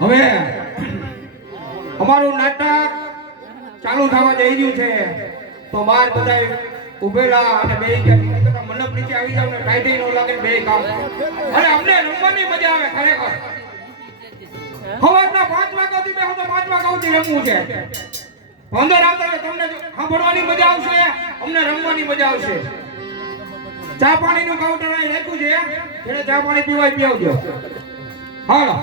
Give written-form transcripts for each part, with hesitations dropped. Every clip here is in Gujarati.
હવે અમારું નાટક ચાલુ થવા જઈ રહ્યું છે તો બાર બધા ઉભેલા અને બે મંડપ નીચે આવી જાવ ને ટાઈટી નો લાગે બે કામ અને અમને રમવાની મજા આવે ખરેખર. સવારના 5 વાગ્યાથી બે તો 5 વાગ્યા સુધી રમવું છે. 15 આવતા તમને સાંભળવાની મજા આવશે, અમને રમવાની મજા આવશે. ચા પાણીનું કાઉન્ટર અહીં રાખ્યું છે, જેને ચા પાણી પીવાય પીવજો. હાલો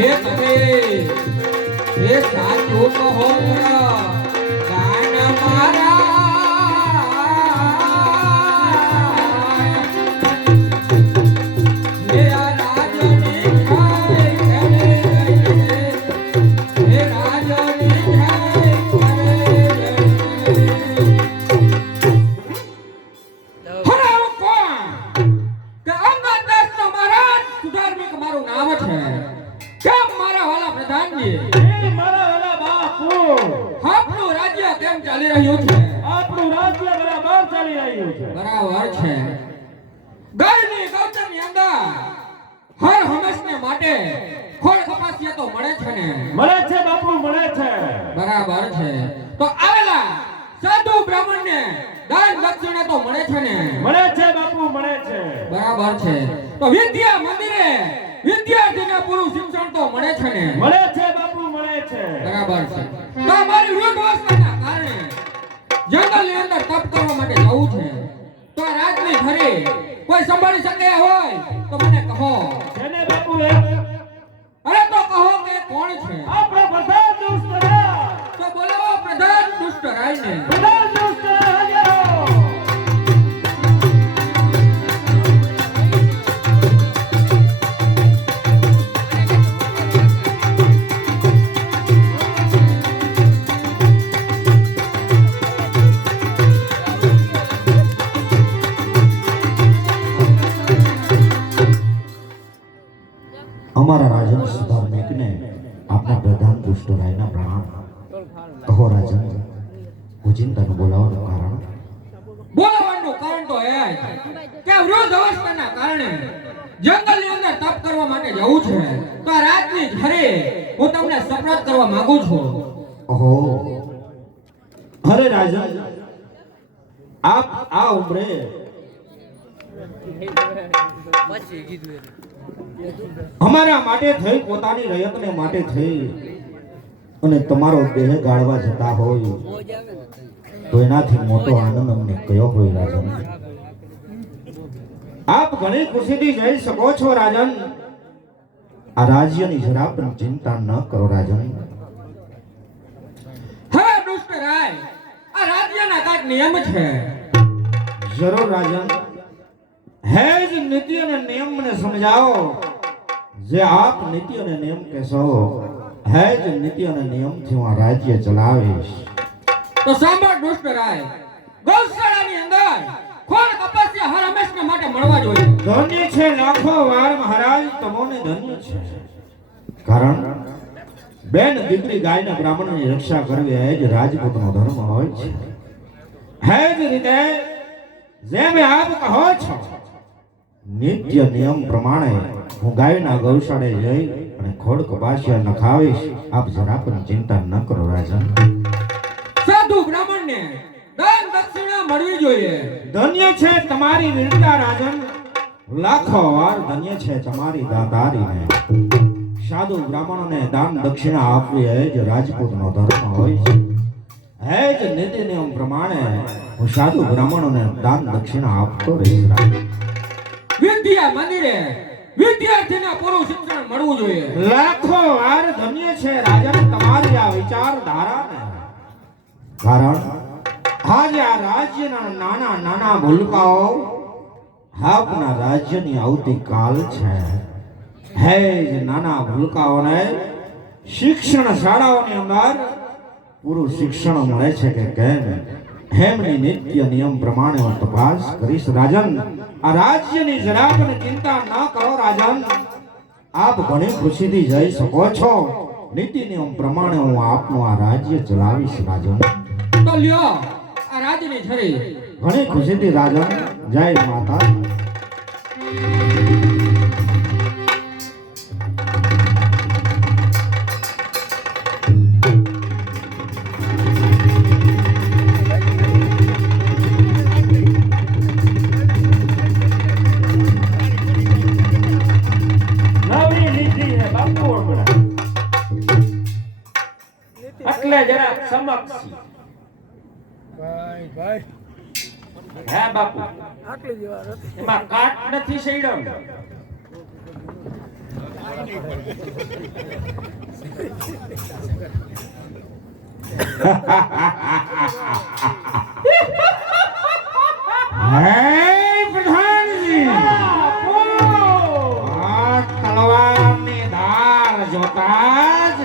હે તમે હે સાચું કહો ગાન મારા હે રાજની ખાય કરે હે રાજની ખાય કરે હરાવ કોણ કે અંગદ દાસનો મહારાજ સુધાર્મિક મારું નામ છે કેમ મારા વાલા પ્રધાનજી એ મારા વાલા બાપુ આપણું રાજ્ય કેમ ચાલી રહ્યું છે આપણું રાજ્ય બરાબર ચાલી રહ્યું છે બરાબર છે ગળની ગૌચરની અંદર હર હંમેશને માટે ખોળ કપાસિયા તો મળે છે ને મળે છે બાપુ મળે છે બરાબર છે તો આવેલા સાધુ બ્રાહ્મણને દાન દક્ષિણા તો મળે છે ને મળે છે બાપુ મળે છે બરાબર છે તો વિદ્યા મંદિરે વિદ્યાર્થીને પૂરું શિક્ષણ તો મળે છે ને મળે છે બાપુ મળે છે બરાબર છે તો અમારી વૃદ્ધાવસ્થાના કારણે જંગલની અંદર તપ કરવા માટે જવું છે તો આ રાજની ઘરે કોઈ સંભાળી શકે હોય તો મને કહો જેને બાપુ અરે તો કહો કે કોણ છે આપણો પ્રધાન દુષ્ટરાજ તો બોલો પ્રધાન દુષ્ટરાયને પ્રધાન દુષ્ટરાજ અમારા રાજન સુધાર્મિકને આપના પ્રધાન દુષ્ટરાયના પ્રણામ કહો રાજન ઉજિંતાનું બોલાવવાનું કારણ બોલાવવાનું કારણ તો એ કે વૃદ્ધ અવસ્થાના કારણે જંગલની અંદર તપ કરવા માટે જવું છે તો આ રાજની ઘરે હું તમને સપ્રત કરવા માંગુ છું ઓહો અરે રાજન આપ આ ઉંમરે અમારા માટે થઈ પોતાની રયતને માટે થઈ અને તમારો દેહ ગાળવા જતા હોય તો એનાથી મોટો આનંદ અમને કયો હોય રાજન આપ ઘણી ખુશીથી જઈ શકો છો રાજન આ રાજ્યની જરા પણ ચિંતા ન કરો રાજન હે દુષ્ટરાય આ રાજ્યના કાંઈક નિયમ છે જરૂર રાજન હે જ નીતિ અને નિયમ મને સમજાવો જે આપ નીતિ અને નિયમ કહેશો હે જ નીતિ અને નિયમથી હું આ રાજ્ય ચલાવીશ તો સાંભળ દુષ્ટરાય ગૌશાળાની અંદર ખોળ કપાસિયા હર હંમેશને માટે મળવા જોઈએ ધન્ય છે લાખો વાર મહારાજ તમોને ધન્ય છે કારણ બેન દીકરી ગાયના બ્રાહ્મણની રક્ષા કરવી એ જ રાજપૂતનો ધર્મ હોય છે હે જ રીતે જેમ આપ કહો છો નિત્ય નિયમ પ્રમાણે હું ગાયના ગૌશાળે જઈ અને ખોડ કપાસિયા નખાવીશ આપ જરા પણ ચિંતા ન કરો રાજન સાધુ બ્રાહ્મણને દાન દક્ષિણા મળવી જોઈએ ધન્ય છે તમારી વીરતા રાજન લાખો વાર ધન્ય છે તમારી દાતારીને સાધુ બ્રાહ્મણોને દાન દક્ષિણા આપવી એ જ રાજપૂતનો ધર્મ હોય છે હે જ નીતિ નિયમ પ્રમાણે હું સાધુ બ્રાહ્મણોને દાન દક્ષિણા આપતો રહીશ વિદ્યા મંદિરે વિદ્યાર્થીને પૂરું શિક્ષણ મળવું જોઈએ લાખો વાર ધન્ય છે રાજન તમારી આ વિચારધારાને કારણ આજે આ રાજ્યના નાના નાના ભૂલકાઓ આપના રાજ્યની આવતીકાલ છે હે જ નાના ભૂલકાઓને શિક્ષણ શાળાઓની અંદર પૂરું શિક્ષણ મળે છે કે કેમ હેમની નિત્ય નિયમ પ્રમાણે હું તપાસ કરીશ રાજન આ રાજ્યની જરા પણ ચિંતા ન કરો રાજન આપ ઘણી ખુશીથી જઈ શકો છો નીતિ નિયમ પ્રમાણે હું આપનું આ રાજ્ય ચલાવીશ રાજન તો લ્યો આ રાજની છરી ઘણી ખુશીથી રાજન જય માતા એટલે જરા સમક્ષ ભાઈ હે બાપુ આટલી જ વાર હતી એમાં કાટ નથી સડ્યો હે પ્રધાનજી, આ તલવારની ધાર જોતા જ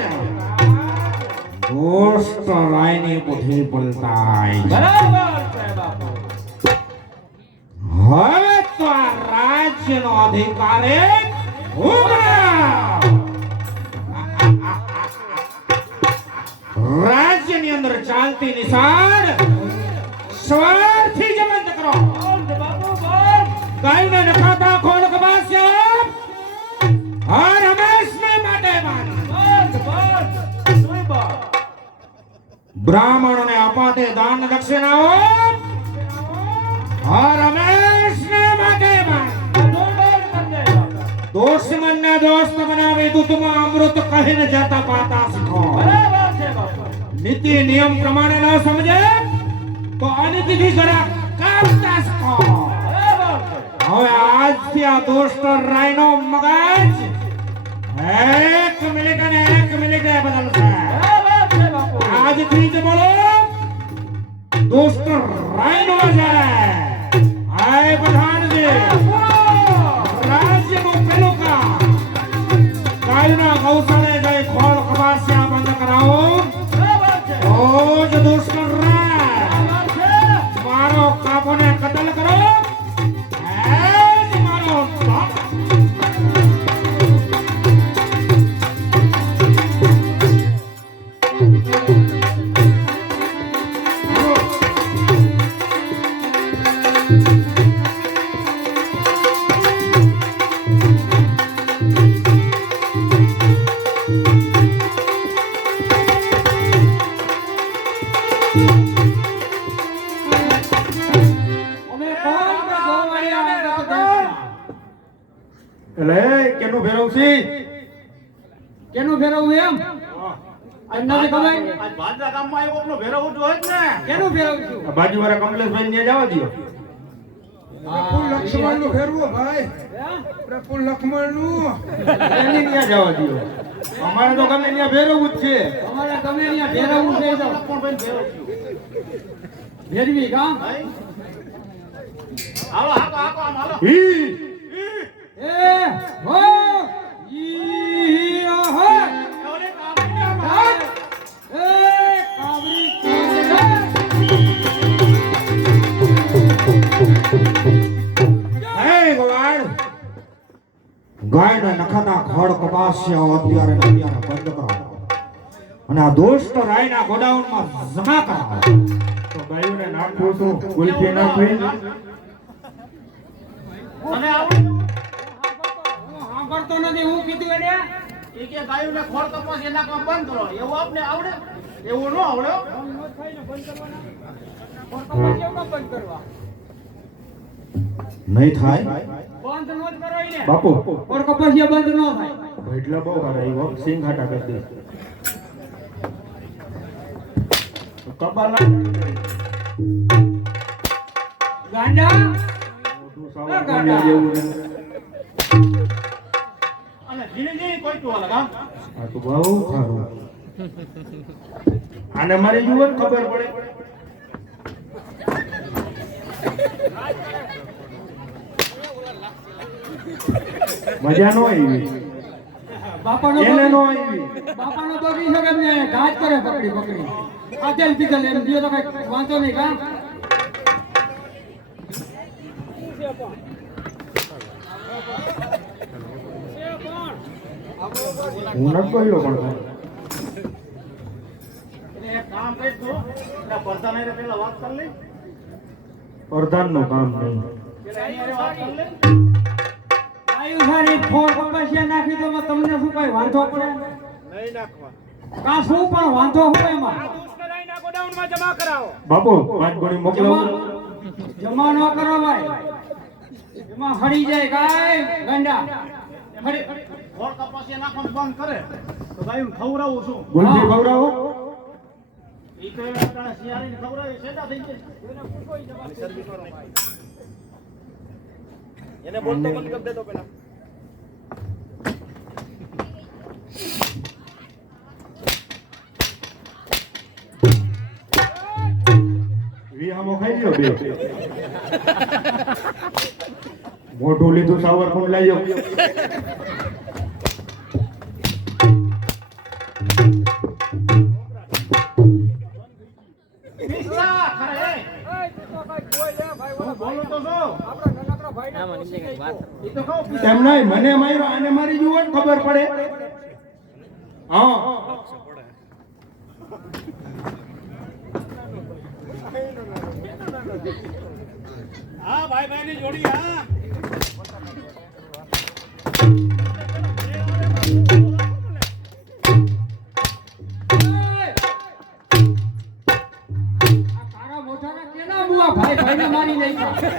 દુષ્ટ રાયની બુદ્ધિ પલટાય છે. બરાબર છે બાપુ. હવે તો આ રાજ્યનો અધિકાર રાજ્યની અંદર ચાલતી નિશાળ સવારથી જ બંધ કરો. બંધ બાપુ બંધ. ગાયને નખાતા ખોળ કબાસ્યા હર હંમેશને માટે બંધ. બંધ બંધ. શું બંધ? બ્રાહ્મણોને અપાતે દાન દક્ષિણાઓ હર હંમેશને માટે બંધ. બધું બંધ કરી દે બાપુ. દુશ્મનને દોસ્ત બનાવી દૂધમાં અમૃત કહીને જતા પાતા શીખો. બરાબર છે બાપુ. નીતિ નિયમ પ્રમાણે ન સમજે તો અનીતિથી જરા કાપતા શીખો. બરાબર છે. હવે આજથી આ દુષ્ટ રાયનો મગજ એક મિનિટે બદલશે. બરાબર છે બાપુ. આજથી જ બોલો દુષ્ટ રાયનો જ્યારે આય પ્રધાનજી રાજ્યનું પેલું કામ ગાયના ગૌશાળે જઈ ખોળ ખબાસ્યા બંધ કરાવો. બરાબર છે. રોજ દુષ્ટ રાય બરાબર છે. મારો કાપોને કતલ કરો. એ જ મારો બાપ. અમે કોણ કે ગોવાળિયા દેશના? એટલે કેનું ફેરવશી? કેનું ફેરવવું એમ? તમને ખબર? આજ ભાદરા ગામમાં આવ્યો આપણો ભેરવ ઉઠવો જ ને. કેનું ફેરવું છું? બાજુવાળા કમલેશભાઈ ને જવા દો. પ્રફુલ્લ લક્ષ્મણનું ફેરવું ભાઈ, પ્રફુલ્લ લક્ષ્મણનું. એની ત્યાં જવા દો. અમારે તો ગમે ત્યાં ફેરવવું જ છે. તમારે ગમે અહીંયા ફેરવવું છે તો પણ ભાઈ ભેરવ છું. ફેરવી કાં? ભાઈ. હાલો હાકો હાકો આમ હાલો. હી એ હો ઈ હો ઓલે કામ હાટ! એ કાબરી હે ગોવાળ, ગાયને નખાતા ખડ કપાસ્યા અત્યારે ને અત્યારે બંધ કરો અને આ દુષ્ટ રાયના ગોડાઉનમાં જમા કરાવો. તો ગાયોને નાખું છું ગુલફી નાખવી. અને આવડે હું સાંભળતો નથી. હું કીધું એને? એ કે ગાયોને ખોળ કપાસ એના કામ બંધ કરો. એવું આપને આવડે? એવું ન આવડે હો. નહીં થાય બંધ નો જ કરો એને. બાપુ. ઓર કપાસિયા બંધ નો થાય. એટલે બહુ હારા સિંગ હાટા કરી દે. કબાલા ગાંડા મોઢું સાવ કોણિયા જેવું છે. અને ધીરે ધીરે કોઈ તું હાલે કામ. આ તો બહુ સારું. આને મારી જુઓ ને ખબર પડે. મજા નો આવી. બાપાનો એને નો બગી- આવી. બાપાનો બગીચો કેમ ને ઘાટ કરે પકડી પકડી. આધેલ પીધેલ એમ બીજો તો કઈ વાંચો નહીં કાં? હું નથી કહ્યો પણ એટલે એક કામ કરી તું. એટલે પ્રધાન હારે પેલા વાત કરી લઈ. પ્રધાન નું કામ નહીં. પેલા એની હારે વાત કરી લઈ. આયુ સારી ફોર કપાસિયા નાખી તો તમને શું કઈ વાંધો પડે? નહીં નાખવા. કાં શું પણ વાંધો હોય એમાં? બાપુ 5 ગોળી મોકલાવું. જમા ન કરો ભાઈ. એમાં હળી જાય કાંઈ ગાંડા. હળી- ખોળ કપાસ એ નાખવાનું બંધ કરે તો ગાયું ખવડાવું છું. ગુલફી ખવડાવો. ઈ તો અત્યારે શિયાળીને ખવડાવી સેટા થઈ જાય. એને બોલતો બંધ કરી દેતો પેલા. નો ખાઈ લ્યો બે મોઢું લીધું સાવર કોણ લાવ્યો ઈસરા, ખરે, હું બોલું તો છું. ઈ તો કહું, એમ નહીં મને માર્યો આને મારી જુઓ ને ખબર પડે હા હા ભાઈ ભાઈ ની જોડી હા તારા મોઢાના કેના બુઆ ભાઈ ભાઈને મારી નાખ્યા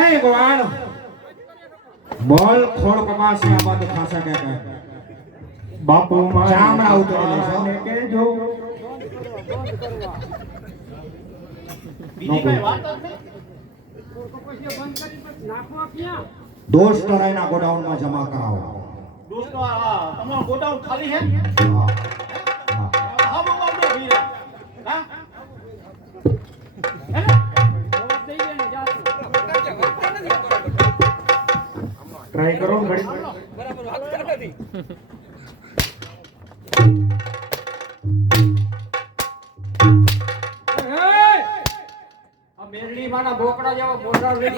હે ગોવાળ બોલ ખોડ કમાશે આ બાદ ખાસા કે બાપુ માં ચામડા ઉતરેલા છે ને કે જો બીજી કઈ વાત જ નહીં. નાખવા ક્યાં દોસ્ત રાયના ગોડાઉન માં જમા કરાવો દોસ્તો આ તમારો ગોડાઉન ખાલી છે હા હા હા બહુ આવડો ભીડ હા દઈ દે ને જાતું ટ્રાય કરો ઘડી આ મેરડી માના બોકડા જેવા મોઢા લઈ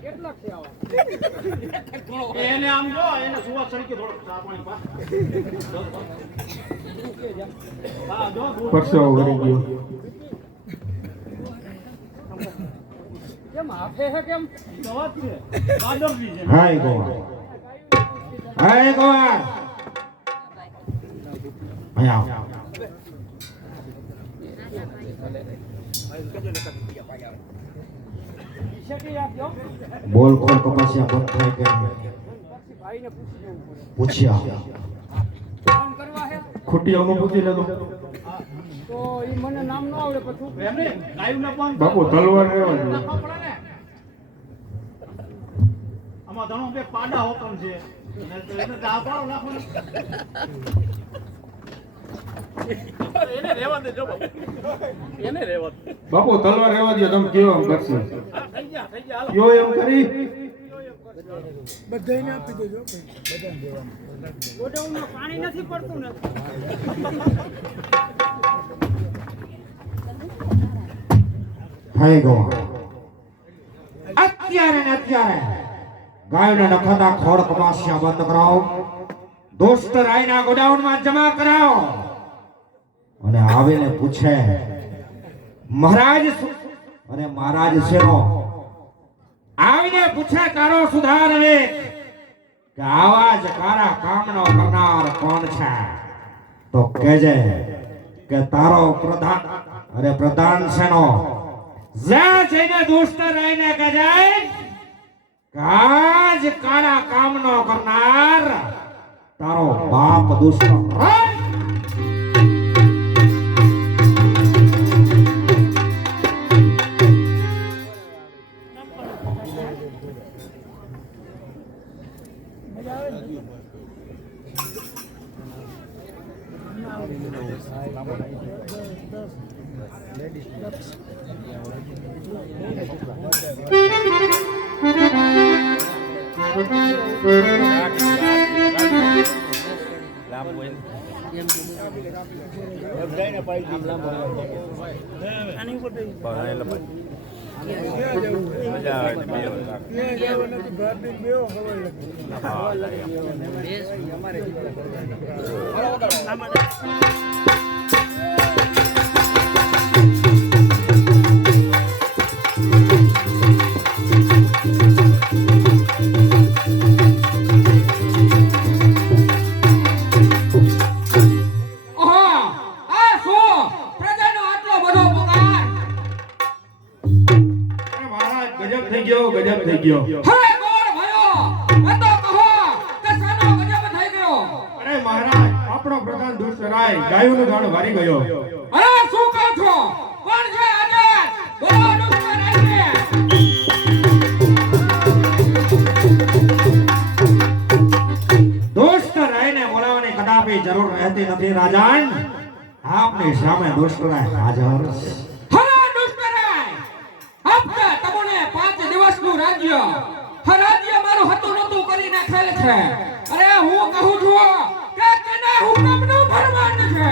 કેટલાક છે આવા એને આમ જો એને સુવા સળકી થોડો ચા પાણી પા હા જો દૂધ પરસો વળી ગયો કેમ હાફે હે કેમ દવા જ છે ગાજર બી છે હાય ગોવાળ હાય ગોવાળ અહીંયા આવ. ટી-શર્ટ આપજો બોલ ખોડ કપાસિયા બંધ થાય કે નહીં? પછી ભાઈને પૂછી જવું પડે પૂછ્યા ફોન કરવા હે ખુટિયાનું પૂછી લેતો તો ઈ મને નામ ન આવડે પછી એમ ને ગાયુંને પણ બાપુ તલવાર રહેવા દે. નાખવા પડે ને આમાં ઘણો બે પાડા હોકમ છે એને દા પાડો નાખવાનો એને રહેવા દેજો બાપુ એને રહેવા દે બાપુ તલવાર રહેવા દે તમે કેવો એમ કરશે થઈ ગયા હાલો કયો એમ કરી બધાને આપી દેજો બધાને દેવાનું ગોડાઉનમાં પાણી નથી પડતું ને હાય ગોવાળ અત્યારે ને અત્યારે ગાયને નખાતા ખોડ કપાસિયા બંધ કરાવો દોસ્ત રાયના ગોડાઉનમાં જમા કરાવો અને આવીને પૂછે મહારાજ અને મહારાજ શેરો આવીને પૂછે તારો સુધાર રે કે આવા જ કારા કામનો કરનાર કોણ છે તો કહેજે કે તારો પ્રધાન અરે પ્રધાન શેનો જ્યાં જઈને દોસ્ત રહીને કહેજે કે આજ કારા કામનો કરનાર તારો બાપ દોસ્ત ત્યાં જવાનું નથી ભારતી બેવો ખબર લાગે ગજબ થઈ ગયો હે કોણ ભયો આ તો કહો કે સાનો ગજબ થઈ ગયો અરે મહારાજ આપણો પ્રધાન દુષ્ટ રાય ગાયોનું ઝાડ વારી ગયો અરે શું કહો છો કોણ છે આજે રહેતી નથી રાજન આપની સામે દુષ્કરાય હાજર હરા દુષ્કરાય આપકે તમને 5 દિવસનું રાજ્ય રાજ્ય મારું હતું નતું કરી નાખેલ છે અરે હું કહું છું કે કેના હુકમનું ફરમાન છે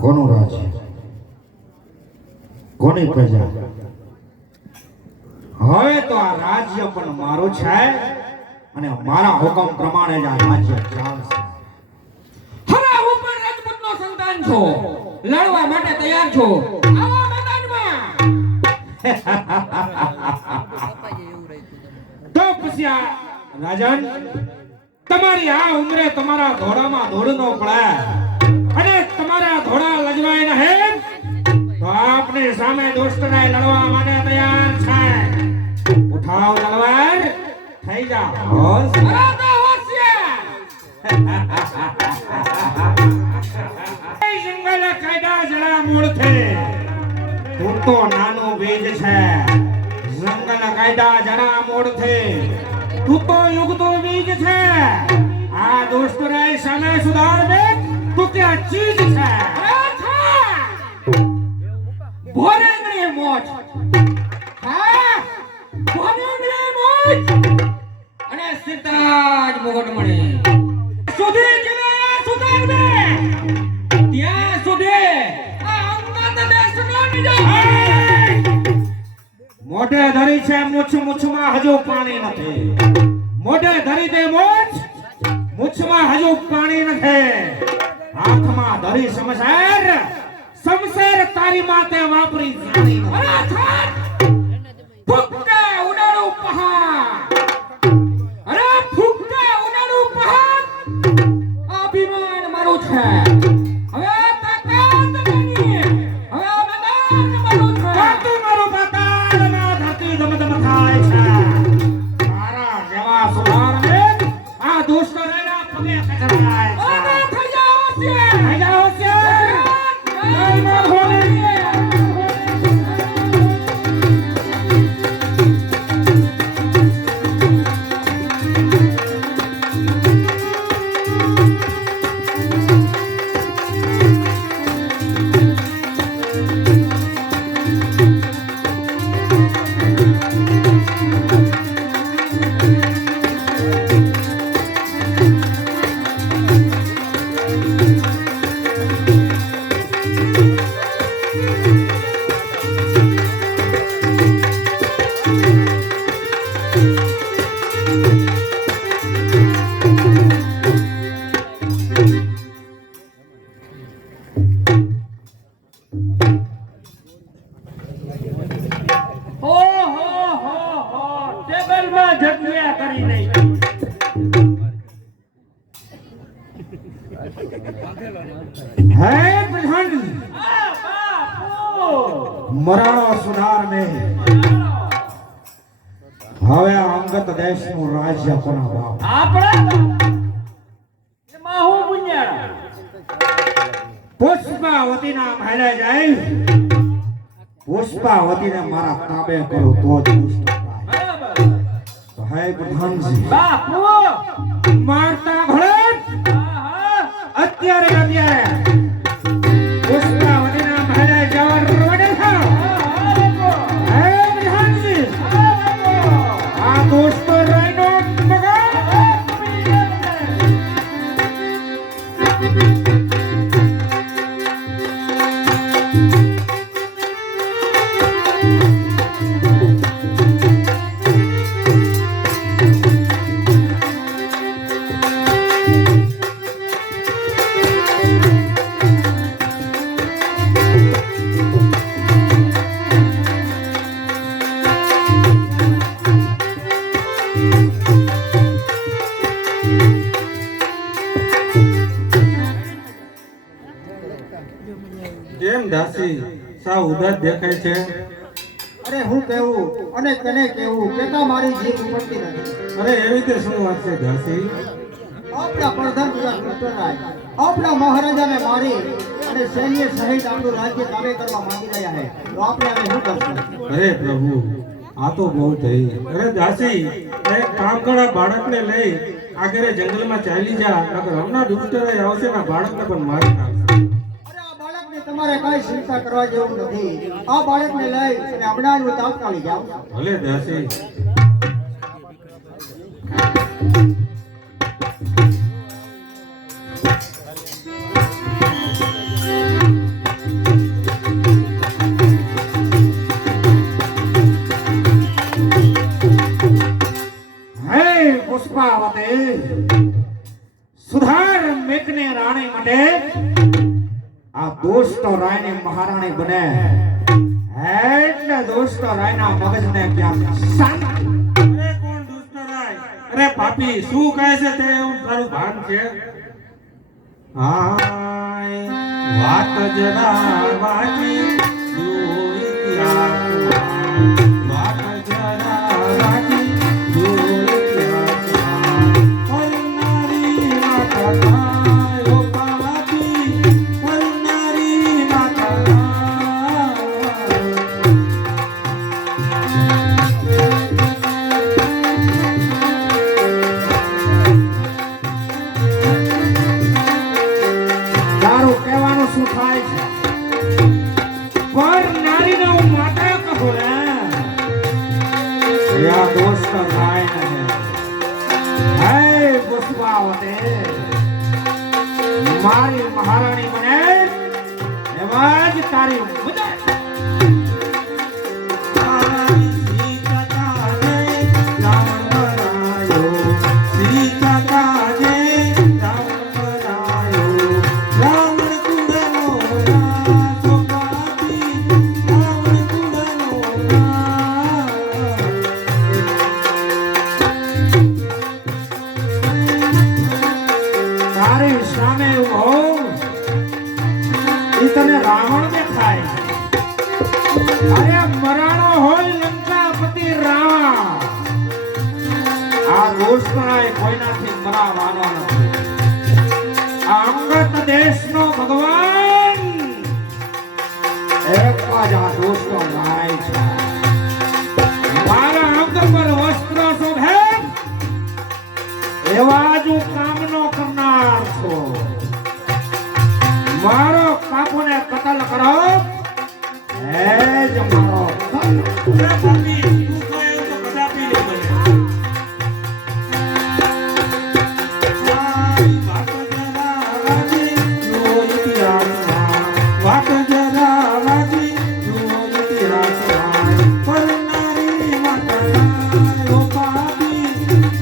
કોનું રાજ્ય કોની પ્રજા હવે તો આ રાજ્ય પણ મારું છે અને મારા હુકમ પ્રમાણે જ આ રાજ્ય ચાલશે હરા હું પણ રાજપૂતનો સંતાન છું લડવા માટે તૈયાર છું આવા મેદાનમાં તો પછી આ રાજન તમારી આ ઉંમરે તમારા ઘોડામાં ધૂળ ન પડે અને તમારા ઘોડા લજવાય નહીં તો આપની સામે દુષ્ટરાય લડવા માટે તૈયાર છે ઉઠાવ તલવાર થઈ જા હોશ અરે તો હોશિયાર જંગલ કાયદા જરા મૂળ છે તું તો નાનો બીજ છે જંગલ કાયદા જરા મૂળ છે તું તો યુગતો બીજ છે આ દુષ્ટરાય સામે સુધારવે તું ક્યાં ચીજ છે ભોરેંગણી મોજ હા ભોરેંગણી મોજ અને સીતાજ મુગટમણી સુધી જીવે સુધારવે ત્યાં સુધી આ અંગત દેશનો નિજામ મોઢે ધરી છે મૂછમાં હજુ પાણી નથી મોઢે ધરી દે મૂછમાં હજુ પાણી નથી હાથમાં ધરી શમશેર તારી માતે વાપરી જાણી નથી. અરે થાક ફૂંકે ઉડાડું પહાડ અરે ફૂંકે ઉડાડું પહાડ અભિમાન મારું છે હવે તાકાત બની હવે મેદાન મારું છે તું મારો પાતાળમાં ધરતી ધમધમ થાય છે તારા જેવા સુધારને આ દુષ્ટ રેડા પગે કચડાય છે. અરે થઈ જાઓ છે થઈ જાઓ છે. જય માં ભોળી. ટેબલમાં જગ્યા કરી દઈ. હે પ્રધાન મરાણો સુધાર મે હવે અંગત દેશનું રાજ્ય કોના બાપ આપણા એમાં હું પુણ્યાળા પુષ્પાવતીના મહેલે જઈ પુષ્પાવતીને મારા તાબે કરો તો જ દુષ્ટ થાય. બરાબર તો હે પ્રધાનજી બાપુ મારતા ભળે અત્યારે પુષ્પાવતીના મહેલે જવાનું રવાડે થાઓ. હે પ્રધાનજી આ દોસ્તો રાયનો મગા કેમ દાસી સાવ ઉદાસ દેખાય છે? અરે હું કેવું અને તને કેવું કેતા મારી જીભ ઉપડતી નથી. અરે એવી તે શું વાત છે દાસી? આપણા પ્રધાન કૃષ્ણરાય આપણા મહારાજાને મારી અને સૈન્ય સહિત આપણું રાજ્ય તાબે કરવા માંગી રહ્યા છે. તો આપણે હવે શું કરશું? અરે પ્રભુ આ તો બહુ થઈ. અરે દાસી એક કામ કરો, બાળકને લઈ આગળ જંગલમાં ચાલી જા નકર હમણાં દુષ્ટરાય આવશે ને બાળકને પણ મારી નાખશે. અરે આ બાળકને તમારે કઈ ચિંતા કરવા જેવું નથી. આ બાળકને લઈ અને હમણાં જ હું તાત્કાલિક જાઉં છું. ભલે દાસી. હે પુષ્પાવતી, સુધાર મેઘને રાણી માટે આ દોસ્તો રાયની મહારાણી બને એટલે દોસ્તો રાયના મગજને ક્યાંક શાંત. અરે કોણ દુષ્ટરાય? અરે પાપી, શું કહે છે તે એવું તારું ભાન છે? હાય વાત જરા વાજી જોઈ ત્યાં વાત જરા વાજી જોઈ ત્યાં પરનારી માતા થાય ઓ પાપી, પરનારી માતા થાય. તારું કહેવાનું શું થાય છે? પર નારીને હું માતા કહું ને યા દોસ્ત રાય ને હે પુષ્પાવતી, મારી મહારાણી બને એમાં જ તારી મદદ. તારી સામે ઉભો ઈ તને રાવણ દેખાય. અરે મરાણો હોય લંકાપતિ રાવણ, આ દોષરાય કોઈનાથી મરાવાનો નથી. આ અંગત દેશનો ભગવાન એક જ આ દોષનો રાય છે. મારા અંગ પર વસ્ત્ર શોભે એવા જ હું કામનો કરનાર છું. મારો કાપોને કતલ કરો એ જ મારો ધર્મ. અરે પાપી, તું કહે એવું તો કદાપી નહીં બને. વાત જરા વાજી જોઈ ત્યાં વાત જરા વાજી જોઈ ત્યાં પરનારી માતા થાય ઓ પાપી,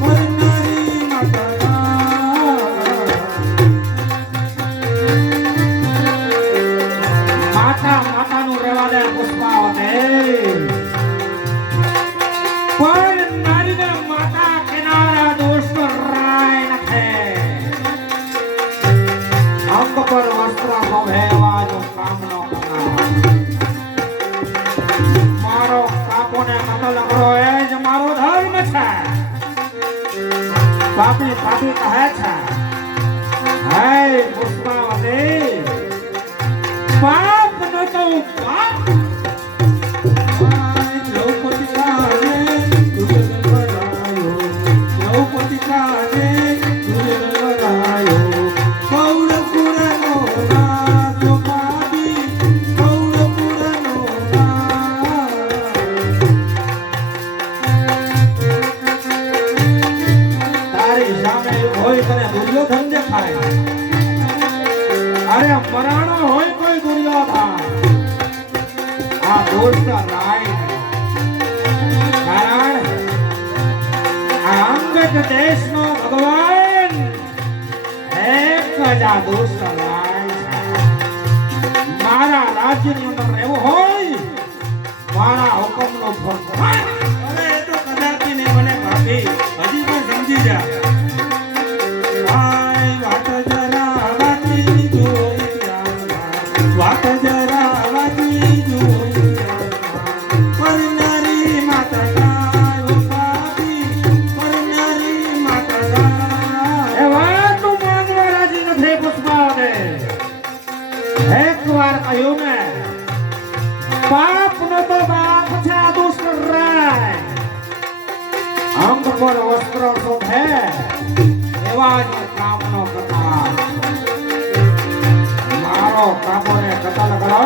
પરનારી માતા થાય. માતા માતાનું રહેવા દે પુષ્પાવતી, પણ નારીને માતા કેનારા દોષ રાય નથી. અંગ પર વસ્ત્ર શોભેવા જો કામનો કરનાર, મારો કાપોને કતલ કરો એ જ મારો ધર્મ છે. પાપી પાપી કહે છે હે પુષ્પાવતી, પાપ ન તો પાપ. દ્રૌપદી કાને દુર્યોધન વરાયો, દ્રૌપદી કાને દુર્યોધન વરાયો. કૌરવપુરનો નાથ ઓ પાપી, કૌરવપુરનો નાથ. તારી સામે હોય તને દુર્યોધન દેખાય. અરે મરાણો હોય કોઈ દુર્યોધન, આ દોષ રાય છે. કારણ આ અંગત દેશનો ભગવાન એક જ આ દોષ રાય છે. મારા રાજ્યની અંદર રહેવું હોય મારા હુકમનો ફરજ. અરે એ તો કદાપી નહીં બને પાપી, હજી પણ સમજી જા. હાય વાત જરા વાજી જોઈ ત્યાં વાત જરા વાજી જોઈ ત્યાં પરનારી માતા થાય ઓ પાપી, પરનારી માતા થાય. એ વાતનું માનવા રાજી નથી પુષ્પાવતી. એક વાર કહ્યું મેં, પાપનો તો બાપ છે આ દુષ્ટ રાય. અંગ પર વસ્ત્ર શોભે આજ કામનો કથા મારો કામોને કતલ કરો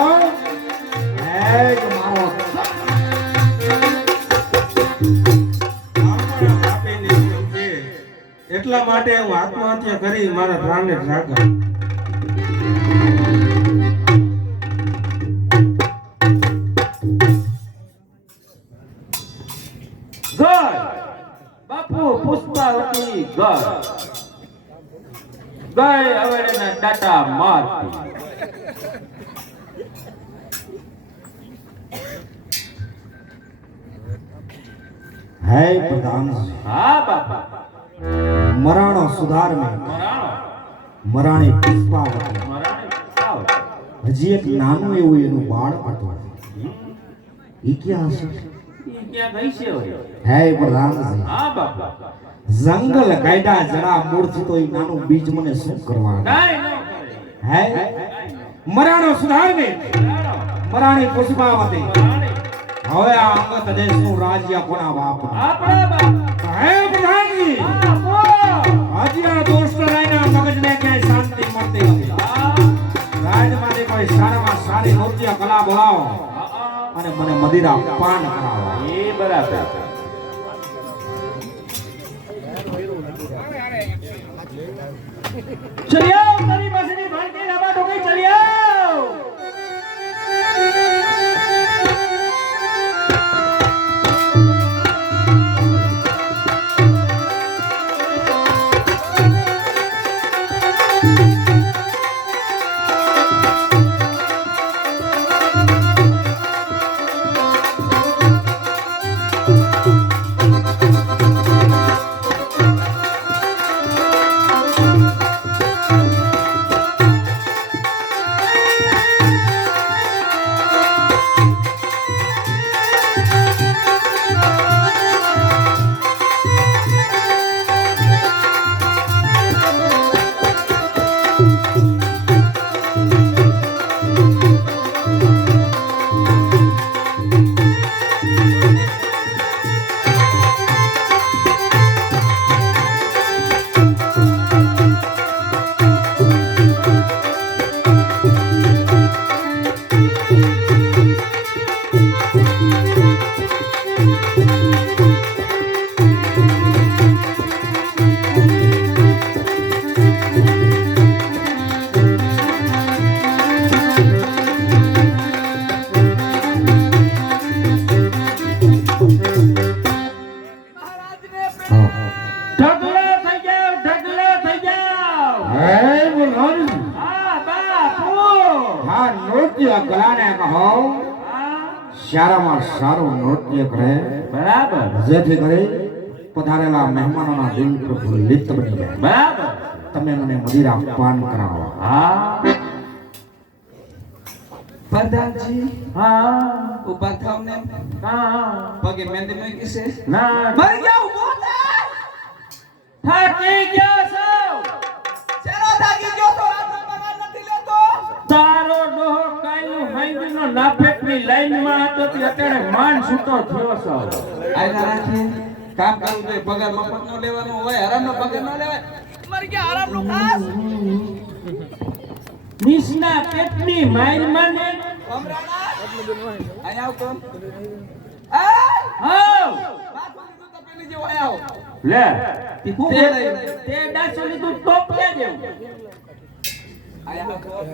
એ જ મારો એટલા માટે હું આત્મહત્યા કરી મારા પ્રાણને રાખા. ઘર બાપુ પુષ્પાવતી ઘર ગઈ હવેના ટાટા મારતી હે પ્રધાન હા બાપા મરાણો સુધાર में મરાણો મરાણી પુષ્પાવતી મરાણી સાવ હજી એક નાનું એવું એનું બાળ હતું ઈ ક્યાં હશે ઈ ક્યાં ગઈ છે હવે? હે પ્રધાન હા બાપા જંગલ કાયદા જરા મૂળથી તો ઈ નાનું બીજ મને શું કરવાનું કાઈ ન કરે હે મરાણો સુધાર में મરાણો મરાણી પુષ્પાવતી મરાણી હવે આ અંગત દેશનું રાજ્ય કોના બાપ આપણા બાપા હે પ્રધાનજી હા બોલ હજી આ દોસ્ત રાયના મગજને ક્યાંય શાંતિ મળતી નથી હા રાજમાંથી કોઈ સારામાં સારી નૃત્ય કલા બોલાવો હા અને મને મદિરા પાન કરાવો એ બરાબર ચલિયો તારી પાસેની ભાંગી લાબા ઢોકી ચલિયો ઢગલો થઈ જાવ હે પ્રધાન હા બાપુ હા નૃત્ય કલાને કહો હા સારામાં સારું નૃત્ય કરે બરાબર જેથી કરી પધારેલા મહેમાનોના દિલ પ્રફુલ્લિત બની જાય બરાબર તમે મને મદિરા પાન કરાવો હા પ્રધાનજી હા ઉભા થાવ ને હા પગે મહેંદી મૂકી છે ના મરી ગયા ઉભો થા થાકી ગયા છો ચેરો થાકી ગયો તો રાતનો પગાર નથી લેતો તારો ડોહો કાયનું હાઈવીનો નાફેકની લાઈનમાં હતો તે અત્યારે માન છૂટો થયો છો આયના રાખી કામ કરવું જોઈએ પગાર મફત નો લેવાનો હોય હરામનો પગાર ન લેવાય મરી ગયા હરામનો ખાસ નિશના પેટની માઈલ માને કમરાણા આયા આવ કોણ હાવ બાપુ લીધું તો પેલી જેવો આયા આવ લે તે હું તે બોલાય તે ડાસો લીધું ટોપ લે જેવું આયા આવ કોણ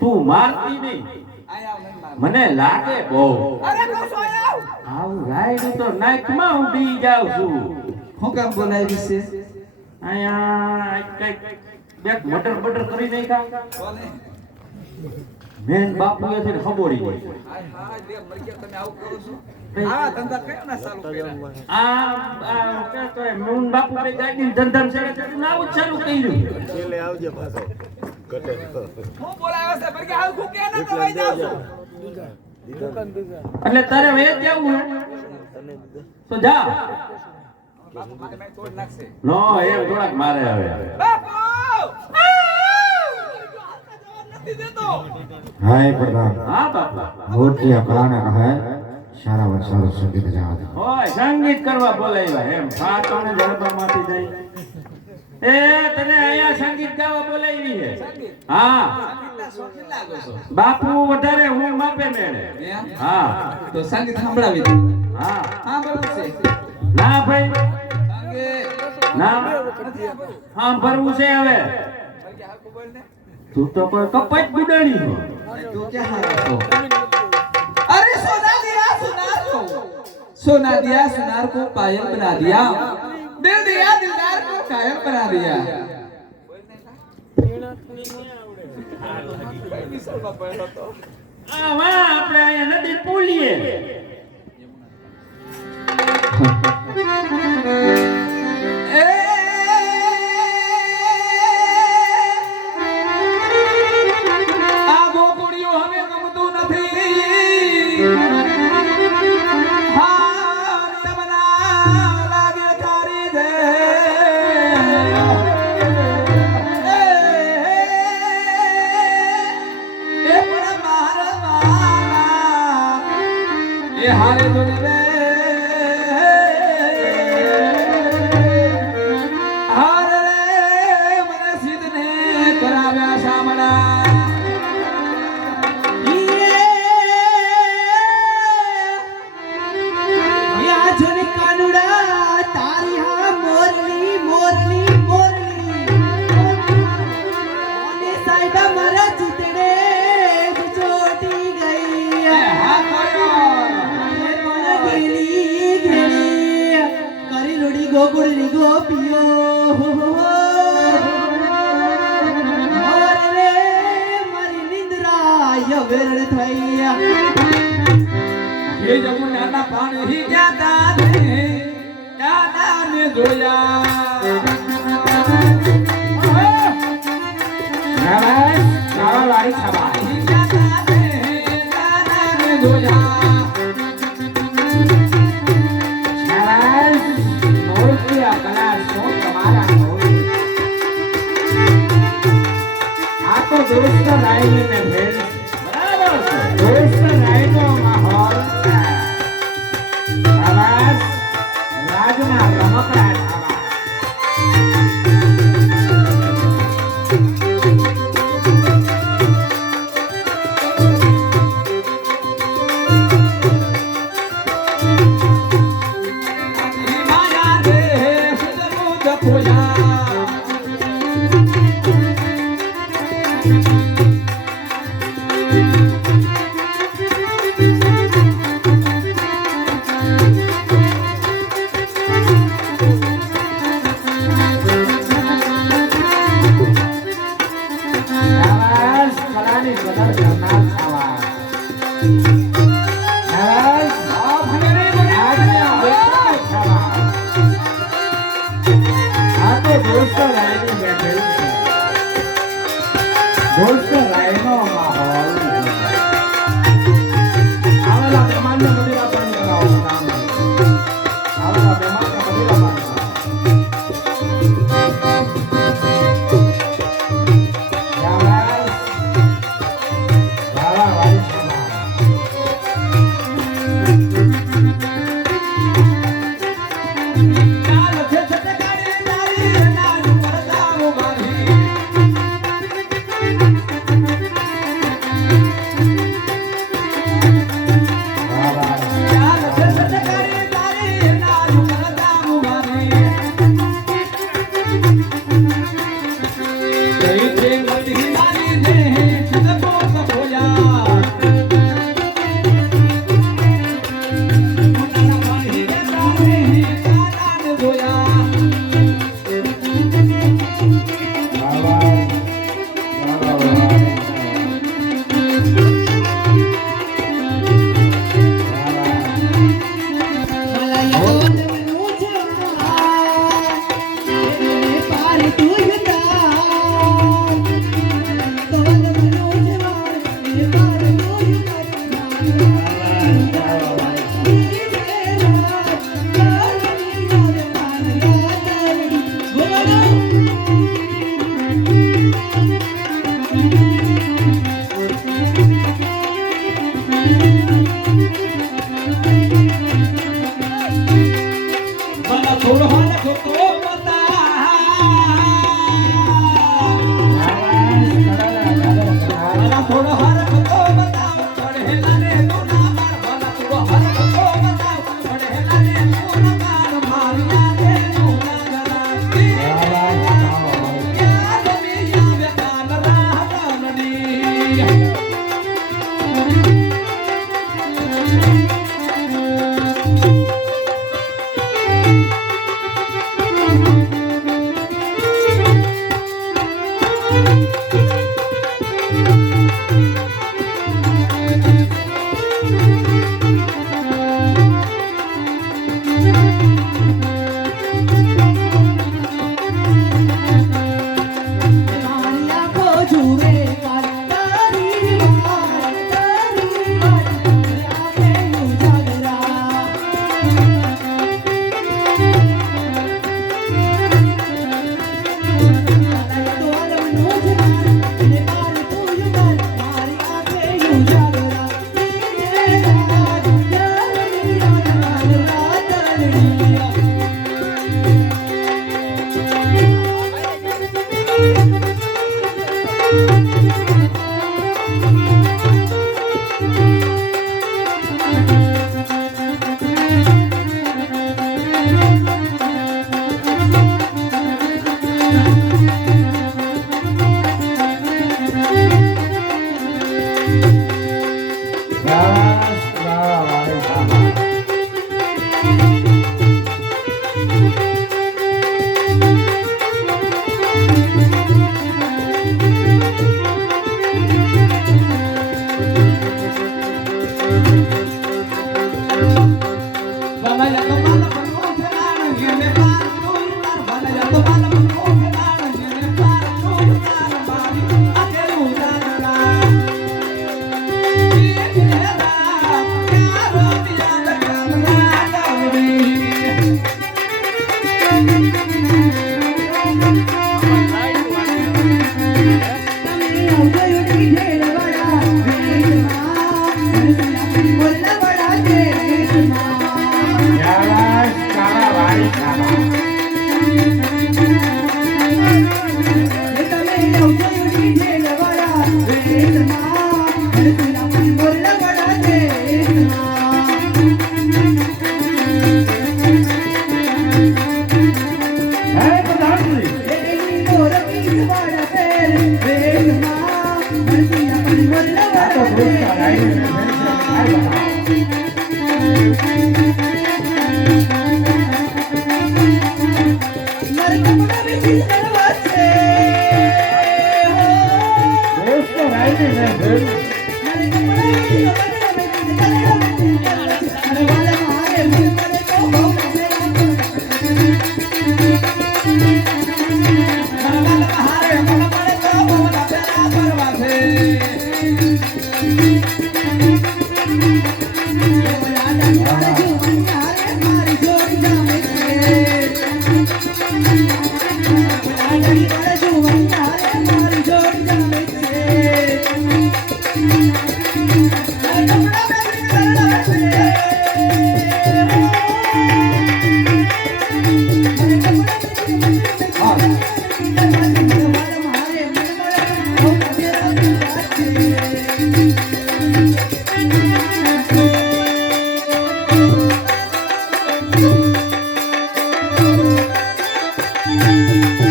તું મારતી નહીં આયા આવ નહીં માર મને લાગે બહુ અરે કહું છું આયા આવ આવું રાયડી તો નાકમાં ઊભી જાઉં છું હું કામ બોલાવી છે અહીંયા કઈક બેક મટર બટર કરી નાખ્યા કોને મેન બાપુએ છે ને ખબોડી ગઈ હા લે મરી ગયા તમે આવું કરો છો હા ધંધા કયો ના ચાલુ કર્યા આ કહેતો હે મૂન બાપુ કઈ ગાડી ધંધમ છે ના આવું જ ચાલુ કર્યું હું બોલાવ્યો છે મરી ગયા હાલ ખૂકે ના કરવાઈ જાવ છો એટલે તારે વે કેવું હે તો જા બાપુ મારે મેં તોડ નાખશે નો એમ થોડાક મારે હવે બાપુ નથી દેતો હે પ્રધાન હા બાપા નૃત્ય કલાને કહે સારામાં સારું સંગીત જવા દો ઓય સંગીત કરવા બોલાવ્યા એમ ફાટોને જડબામાંથી જાય એ તને અહીંયા સંગીત ગાવા બોલાવી છે હા સંગીતના શોખીન લાગો છો. બાપુ વધારે હું માપે મેળે એમ? હા તો સંગીત સંભળાવી દો. હા હા બરોબર છે. ના ભાઈ સંગીત ના હા ભરવું છે હવે તું તો કોઈ કપટ ગુડાણી છો તું ક્યાં હારો છો? अरे सोना दिया सुनार को, सोना दिया सुनार को पायल बना दिया, दिल दिया दिलदार को कायल बना दिया. આ વાહ આપણે અહીંયા નદી પૂલીએ આ ગોકુળિયો હવે ગમતું નથી. હાર તમના લાગે તારી દે. એ પણ મારા મારા એ હારે જોને રે. હાર રે મને સિદ્ધને કરાવ્યા શામળા. ગોકુળની ગોપીઓ રે મારી નિંદ્રા વેરણ થઈ. એ જમુનાના પાણી ગયા ને કાનાને જોયા. વાળી સભા ગયા ને કાનાને જોયા. કલા શું તમારા આ તો દોસ્ત રાયની ને ભેટ બરાબર છે. દોસ્ત રાયનો માહોલ છે. આવાજ રાજના રમકડા ખાવા માયા દે સુદમુદ પૂજા. આવાજ કલાની કદર કરનાર આવાજ આવાજ આ ભલે આજ Thank you.